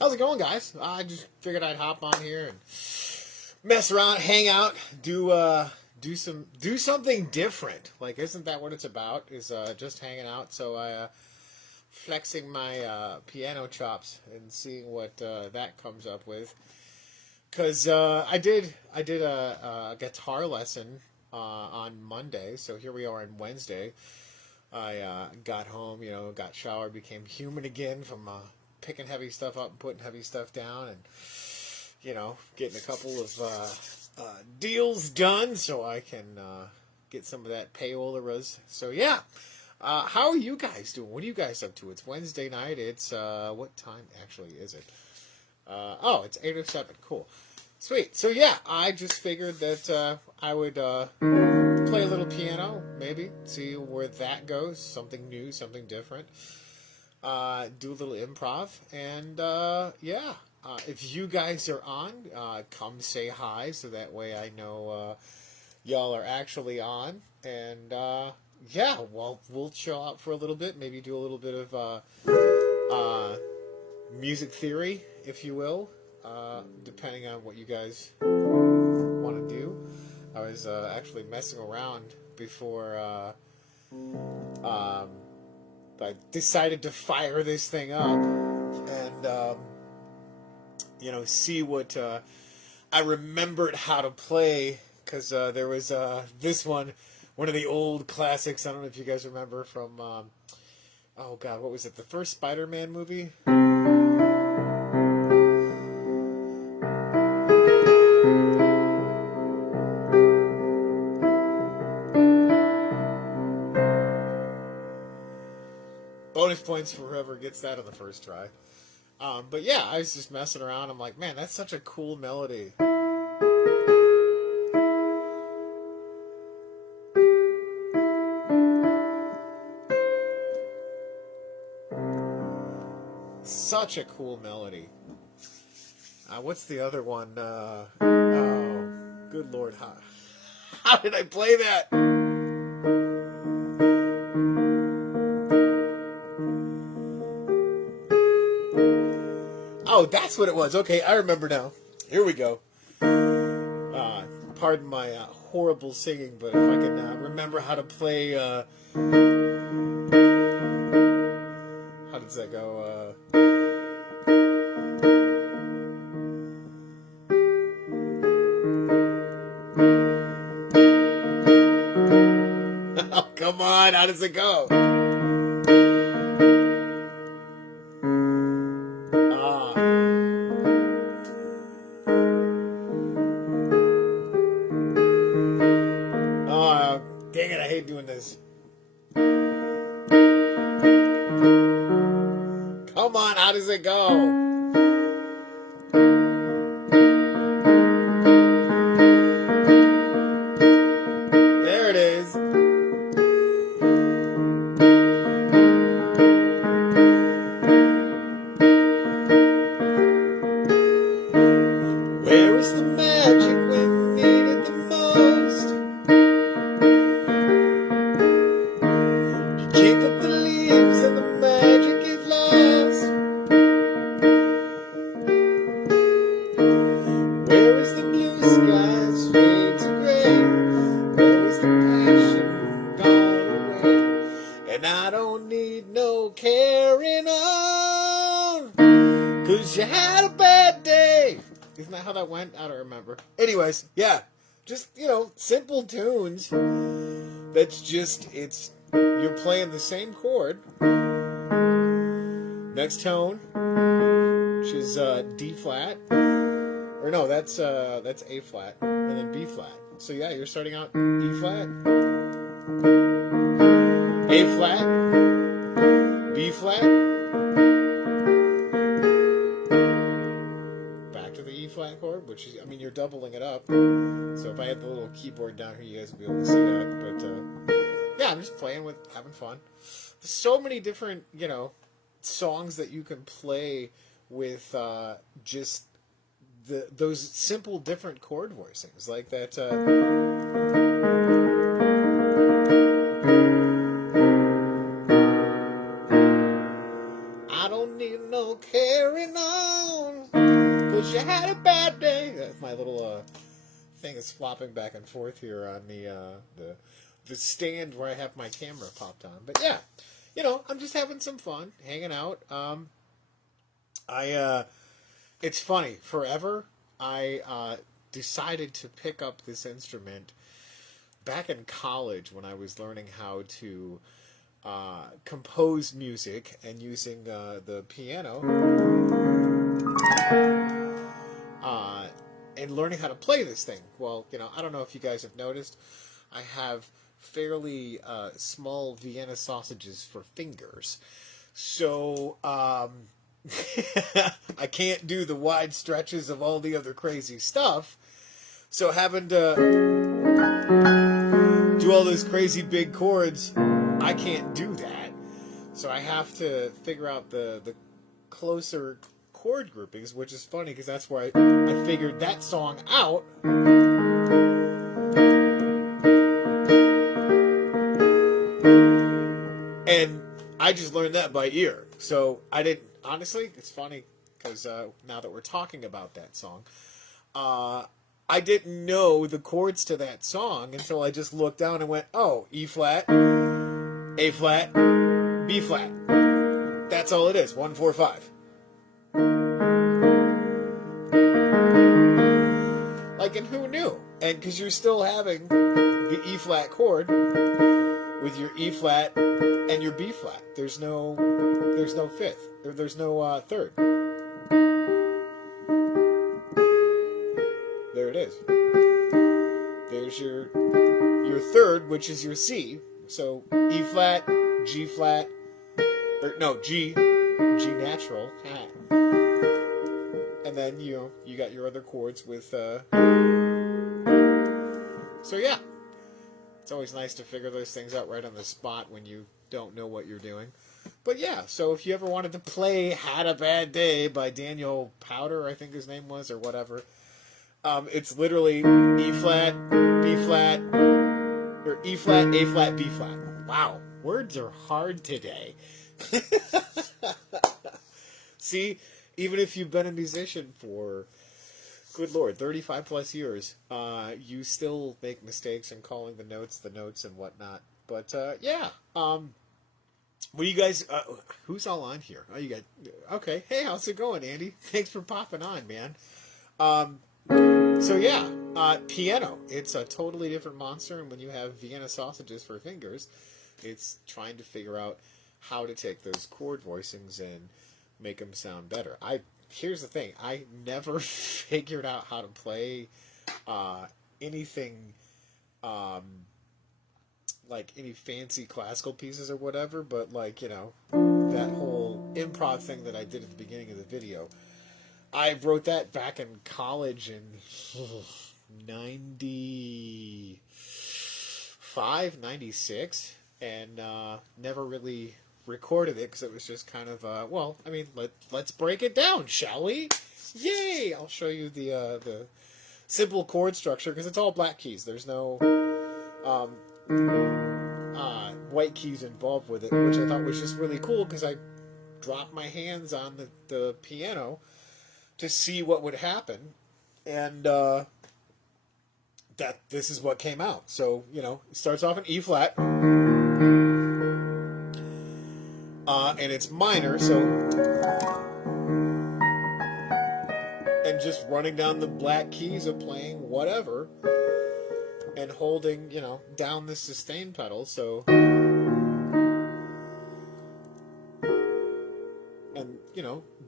How's it going, guys? I just figured I'd hop on here and mess around, hang out, do something different. Like, isn't that what it's about? Is just hanging out. So I flexing my piano chops and seeing what that comes up with. Cause I did a guitar lesson on Monday. So here we are on Wednesday. I got home, got showered, became human again from picking heavy stuff up and putting heavy stuff down, and getting a couple of deals done so I can get some of that payola. So yeah, how are you guys doing? What are you guys up to? It's Wednesday night. It's what time actually is it? It's 8:07. Cool, sweet. So yeah, I just figured that I would play a little piano, maybe see where that goes. Something new, something different. Do a little improv, and if you guys are on, come say hi, so that way I know y'all are actually on. And we'll chill out for a little bit, maybe do a little bit of music theory, if you will, depending on what you guys want to do. I was actually messing around before I decided to fire this thing up and, see what I remembered how to play, because there was this one of the old classics. I don't know if you guys remember from, what was it? The first Spider-Man movie? Bonus points for whoever gets that on the first try. But yeah, I was just messing around. I'm like, man, that's such a cool melody. Such a cool melody. What's the other one? Good Lord. How did I play that? Oh, that's what it was. Okay, I remember now. Here we go. Pardon my horrible singing, but if I can remember how to play... how does that go? Oh, come on. How does it go? Dang it, I hate doing this. Come on, how does it go? There it is. Where is the magic when we need it the most? Kick up the leaves and the magic is lost. Where is the blue skies fade to gray? Where is the passion gone away? And I don't need no carrying on, 'cause you had a bad day. Isn't that how that went? I don't remember. Anyways, yeah. Just, simple tunes. That's just, you're playing the same chord. Next tone, which is D flat. Or no, that's A flat. And then B flat. So yeah, you're starting out E flat, A flat, B flat, back to the E flat chord, which is, you're doubling it up. So if I had the little keyboard down here, you guys would be able to see that. But yeah, I'm just playing with, having fun. There's so many different, songs that you can play with just those simple different chord voicings, like that. I don't need no carrying on. had a bad day. That's my little thing is flopping back and forth here on the stand where I have my camera popped on. But yeah, I'm just having some fun, hanging out. It's funny. Forever, I decided to pick up this instrument back in college when I was learning how to compose music and using the piano and learning how to play this thing. Well, I don't know if you guys have noticed, I have fairly small Vienna sausages for fingers. So I can't do the wide stretches of all the other crazy stuff. So having to do all those crazy big chords, I can't do that. So I have to figure out the closer chord groupings, which is funny because that's where I figured that song out. And I just learned that by ear. So I didn't, honestly, it's funny because now that we're talking about that song, I didn't know the chords to that song until I just looked down and went, oh, E flat, A flat, B flat. That's all it is, 1, 4, 5. Like, and who knew? And because you're still having the E flat chord with your E flat and your B flat. There's no fifth. There's no third. There it is. There's your third, which is your C. So E flat, G flat, or no, G natural. And then you got your other chords with so yeah. It's always nice to figure those things out right on the spot when you don't know what you're doing. But yeah, so if you ever wanted to play Had a Bad Day by Daniel Powder, I think his name was, or whatever, it's literally E flat, B flat, or E flat, A flat, B flat. Wow, words are hard today. See, even if you've been a musician for, good Lord, 35 plus years, you still make mistakes in calling the notes and whatnot. But yeah, what do you guys? Who's all on here? Oh, you got okay. Hey, how's it going, Andy? Thanks for popping on, man. So yeah, piano. It's a totally different monster, and when you have Vienna sausages for fingers, it's trying to figure out how to take those chord voicings and make them sound better. Here's the thing. I never figured out how to play anything like any fancy classical pieces or whatever, but like, that whole improv thing that I did at the beginning of the video, I wrote that back in college in 95, 96, and never really recorded it because it was just kind of let's break it down, shall we? Yay! I'll show you the simple chord structure because it's all black keys. There's no white keys involved with it, which I thought was just really cool because I dropped my hands on the piano to see what would happen, and this is what came out. So it starts off in E flat. And it's minor, so, and just running down the black keys of playing whatever, and holding, down the sustain pedal, so, and,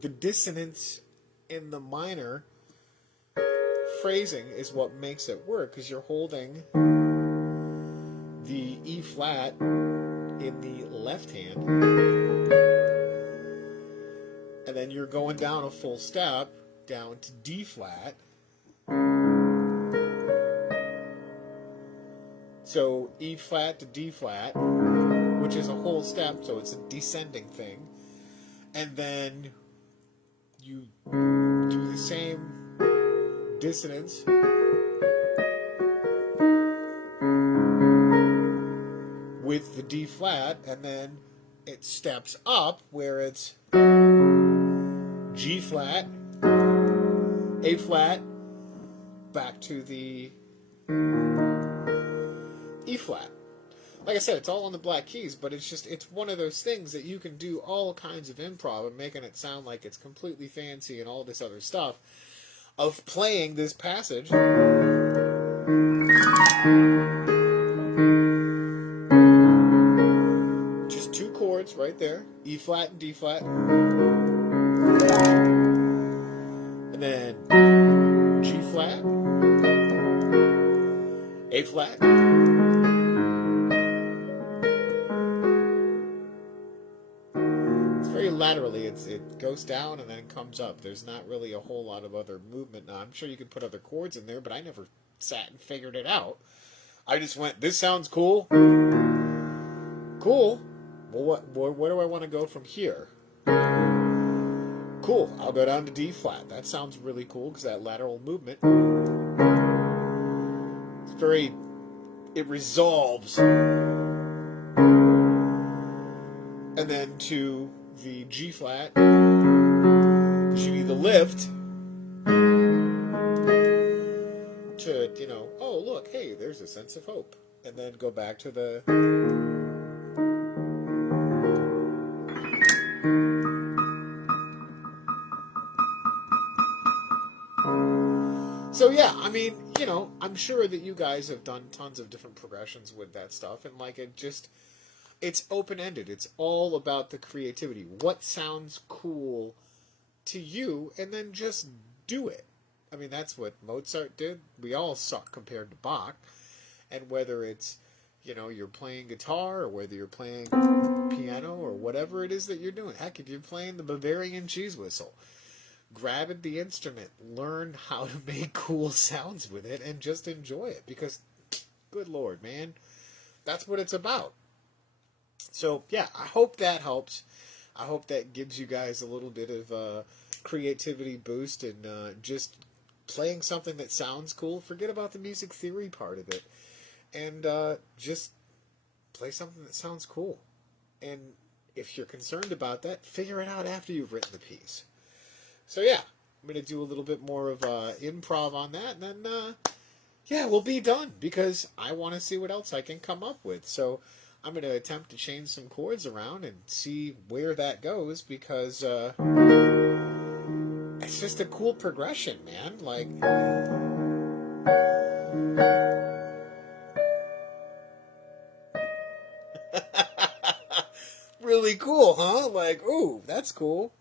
the dissonance in the minor phrasing is what makes it work, because you're holding the E flat in the left hand, and then you're going down a full step down to D flat. So E flat to D flat, which is a whole step, so it's a descending thing. And then you do the same dissonance with the D flat, and then it steps up where it's G flat, A flat, back to the E flat. Like I said, it's all on the black keys, but it's one of those things that you can do all kinds of improv and making it sound like it's completely fancy and all this other stuff of playing this passage. Just two chords right there, E flat and D flat. And then G flat, A flat. It's very laterally. It goes down and then comes up. There's not really a whole lot of other movement. Now, I'm sure you could put other chords in there, but I never sat and figured it out. I just went, this sounds cool. Cool. Well, where do I want to go from here? Cool. I'll go down to D flat. That sounds really cool because that lateral movement. It's very... It resolves. And then to the G flat, you need the lift to, oh, look, hey, there's a sense of hope. And then go back to the... So yeah, I mean, I'm sure that you guys have done tons of different progressions with that stuff, and it's open-ended. It's all about the creativity. What sounds cool to you, and then just do it. I mean, that's what Mozart did. We all suck compared to Bach, and whether it's, you're playing guitar, or whether you're playing piano, or whatever it is that you're doing. Heck, if you're playing the Bavarian cheese whistle, grab the instrument, learn how to make cool sounds with it, and just enjoy it. Because, good Lord, man, that's what it's about. So, yeah, I hope that helps. I hope that gives you guys a little bit of creativity boost and just playing something that sounds cool. Forget about the music theory part of it. And just play something that sounds cool. And if you're concerned about that, figure it out after you've written the piece. So yeah, I'm going to do a little bit more of improv on that, and then, we'll be done, because I want to see what else I can come up with. So I'm going to attempt to change some chords around and see where that goes, because it's just a cool progression, man. Like... Really cool, huh? Like, ooh, that's cool.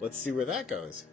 Let's see where that goes.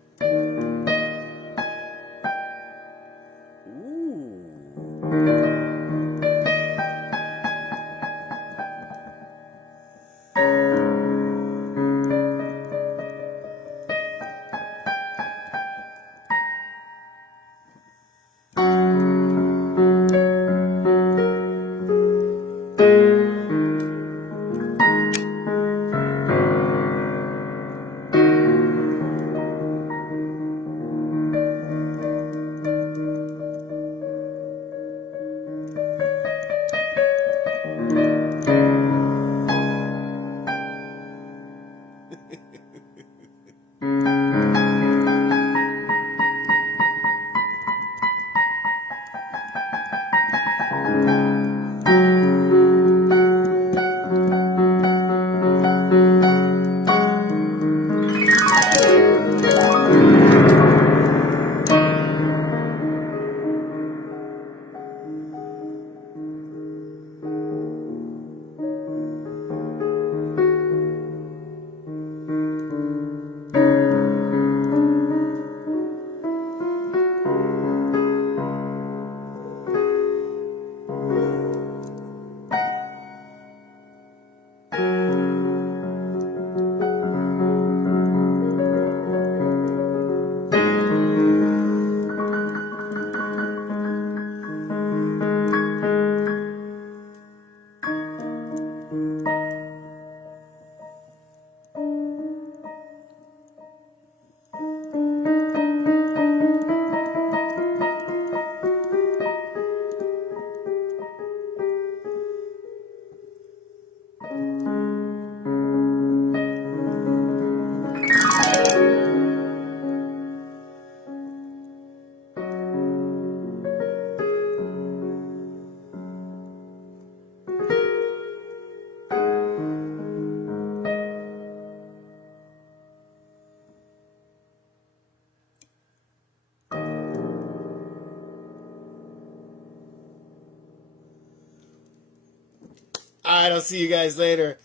right, I'll see you guys later.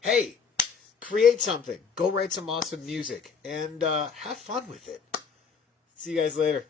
Hey, create something. Go write some awesome music and have fun with it. See you guys later.